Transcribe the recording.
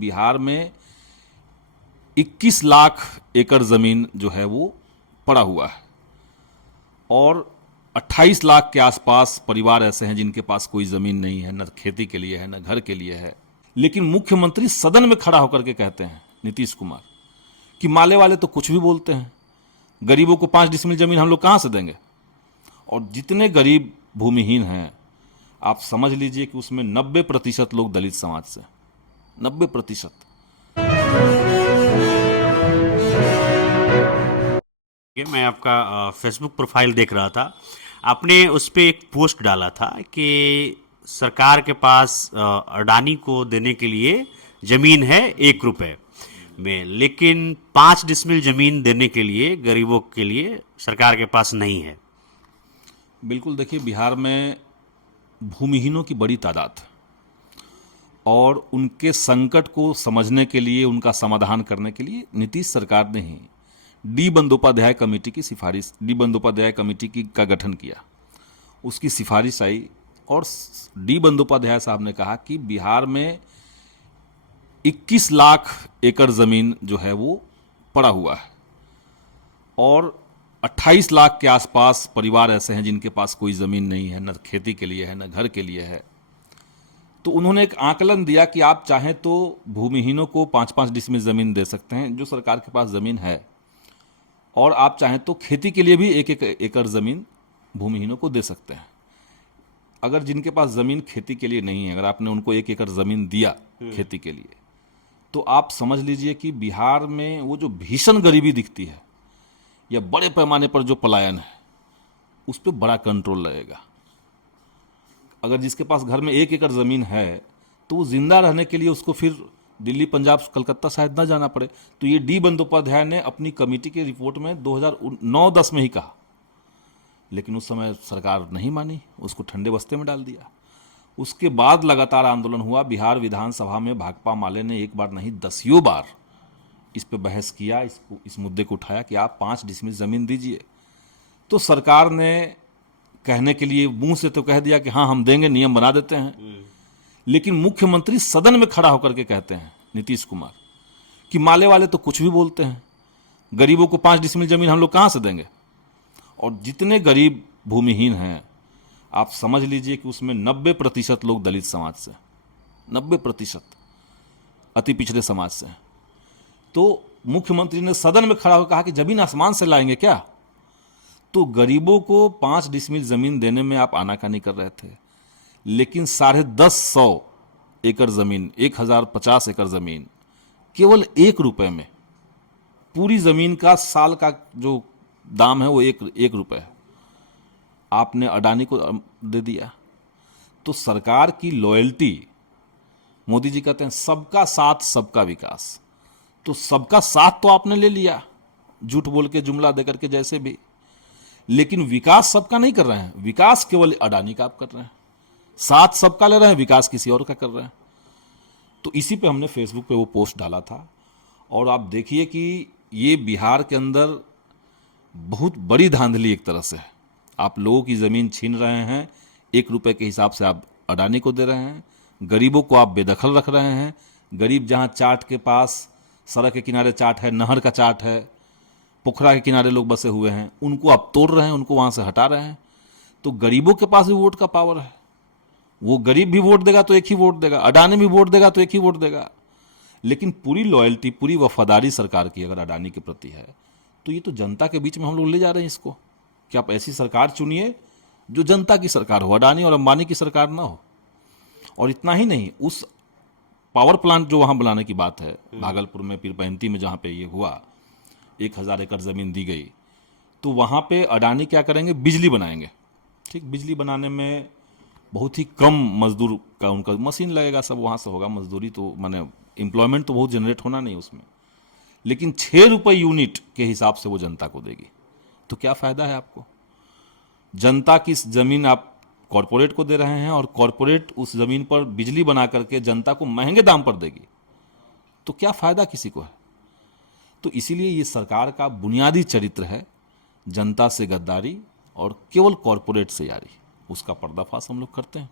बिहार में 21 लाख एकड़ ज़मीन जो है वो पड़ा हुआ है और 28 लाख के आसपास परिवार ऐसे हैं जिनके पास कोई ज़मीन नहीं है, न खेती के लिए है, न घर के लिए है। लेकिन मुख्यमंत्री सदन में खड़ा होकर के कहते हैं, नीतीश कुमार, कि माले वाले तो कुछ भी बोलते हैं, गरीबों को 5 डिसमिल ज़मीन हम लोग कहाँ से देंगे। और जितने गरीब भूमिहीन हैं आप समझ लीजिए कि उसमें 90% लोग दलित समाज से, 90%। मैं आपका फेसबुक प्रोफाइल देख रहा था, आपने उस पर एक पोस्ट डाला था कि सरकार के पास अडानी को देने के लिए ज़मीन है 1 रुपये में, लेकिन 5 डिसमिल ज़मीन देने के लिए गरीबों के लिए सरकार के पास नहीं है। बिल्कुल, देखिए बिहार में भूमिहीनों की बड़ी तादाद है और उनके संकट को समझने के लिए, उनका समाधान करने के लिए नीतीश सरकार ने ही डी बंदोपाध्याय कमेटी का गठन किया। उसकी सिफारिश आई और डी बंदोपाध्याय साहब ने कहा कि बिहार में 21 लाख एकड़ ज़मीन जो है वो पड़ा हुआ है और 28 लाख के आसपास परिवार ऐसे हैं जिनके पास कोई ज़मीन नहीं है, न खेती के लिए है, न घर के लिए है। तो उन्होंने एक आकलन दिया कि आप चाहें तो भूमिहीनों को 5-5 डिसमिल ज़मीन दे सकते हैं जो सरकार के पास ज़मीन है, और आप चाहें तो खेती के लिए भी 1-1 एकड़ ज़मीन भूमिहीनों को दे सकते हैं। अगर जिनके पास ज़मीन खेती के लिए नहीं है, अगर आपने उनको 1 एकड़ ज़मीन दिया खेती के लिए, तो आप समझ लीजिए कि बिहार में वो जो भीषण गरीबी दिखती है या बड़े पैमाने पर जो पलायन है उस पर बड़ा कंट्रोल लगेगा। अगर जिसके पास घर में 1 एकड़ ज़मीन है तो वो जिंदा रहने के लिए उसको फिर दिल्ली, पंजाब, कलकत्ता शायद ना जाना पड़े। तो ये डी बंदोपाध्याय ने अपनी कमेटी की रिपोर्ट में 2009-10 में ही कहा, लेकिन उस समय सरकार नहीं मानी, उसको ठंडे बस्ते में डाल दिया। उसके बाद लगातार आंदोलन हुआ। बिहार विधानसभा में भाकपा माले ने एक बार नहीं 10 बार इस पे बहस किया, इस मुद्दे को उठाया कि आप 5 डिसमिल ज़मीन दीजिए। तो सरकार ने कहने के लिए मुंह से तो कह दिया कि हाँ हम देंगे, नियम बना देते हैं, लेकिन मुख्यमंत्री सदन में खड़ा होकर के कहते हैं, नीतीश कुमार, कि माले वाले तो कुछ भी बोलते हैं, गरीबों को 5 डिसमिल ज़मीन हम लोग कहाँ से देंगे। और जितने गरीब भूमिहीन हैं आप समझ लीजिए कि उसमें 90% लोग दलित समाज से, 90% अति पिछड़े समाज से हैं। तो मुख्यमंत्री ने सदन में खड़ा होकर कहा कि जमीन आसमान से लाएंगे क्या। तो गरीबों को 5 डिसमिल ज़मीन देने में आप आनाकानी कर रहे थे, लेकिन 1050 एकड़ ज़मीन, 1050 एकड़ ज़मीन केवल 1 रुपये में, पूरी ज़मीन का साल का जो दाम है वो 1 रुपये है, आपने अडानी को दे दिया। तो सरकार की लॉयल्टी, मोदी जी कहते हैं सबका साथ सबका विकास, तो सबका साथ तो आपने ले लिया झूठ बोल के, जुमला देकर के जैसे भी, लेकिन विकास सबका नहीं कर रहे हैं। विकास केवल अडानी का आप कर रहे हैं, साथ सबका ले रहे हैं, विकास किसी और का कर रहे हैं। तो इसी पे हमने फेसबुक पे वो पोस्ट डाला था। और आप देखिए कि ये बिहार के अंदर बहुत बड़ी धांधली एक तरह से है। आप लोगों की ज़मीन छीन रहे हैं, 1 रुपये के हिसाब से आप अडानी को दे रहे हैं, गरीबों को आप बेदखल रख रहे हैं। गरीब जहाँ चाट के पास, सड़क के किनारे चाट है, नहर का चाट है, पोखरा के किनारे लोग बसे हुए हैं, उनको आप तोड़ रहे हैं, उनको वहाँ से हटा रहे हैं। तो गरीबों के पास भी वोट का पावर है, वो गरीब भी वोट देगा तो एक ही वोट देगा, अडानी भी वोट देगा तो एक ही वोट देगा। लेकिन पूरी लॉयल्टी, पूरी वफादारी सरकार की अगर अडानी के प्रति है तो ये तो जनता के बीच में हम लोग ले जा रहे हैं इसको, कि आप ऐसी सरकार चुनिए जो जनता की सरकार हो, अडानी और अंबानी की सरकार ना हो। और इतना ही नहीं, उस पावर प्लांट जो वहाँ बनाने की बात है भागलपुर में, पीरपैंती में, जहाँ पे ये हुआ 1000 एकड़ ज़मीन दी गई, तो वहाँ पे अडानी क्या करेंगे, बिजली बनाएंगे। ठीक, बिजली बनाने में बहुत ही कम मजदूर का उनका मशीन लगेगा, सब वहाँ से होगा, मजदूरी तो माने एम्प्लॉयमेंट तो बहुत जनरेट होना नहीं उसमें, लेकिन 6 रुपये यूनिट के हिसाब से वो जनता को देगी। तो क्या फ़ायदा है आपको। जनता की ज़मीन आप कॉरपोरेट को दे रहे हैं और कॉरपोरेट उस ज़मीन पर बिजली बना करके जनता को महंगे दाम पर देगी, तो क्या फ़ायदा किसी को है। तो इसीलिए ये सरकार का बुनियादी चरित्र है जनता से गद्दारी और केवल कॉरपोरेट से यारी। उसका पर्दाफाश हम लोग करते हैं।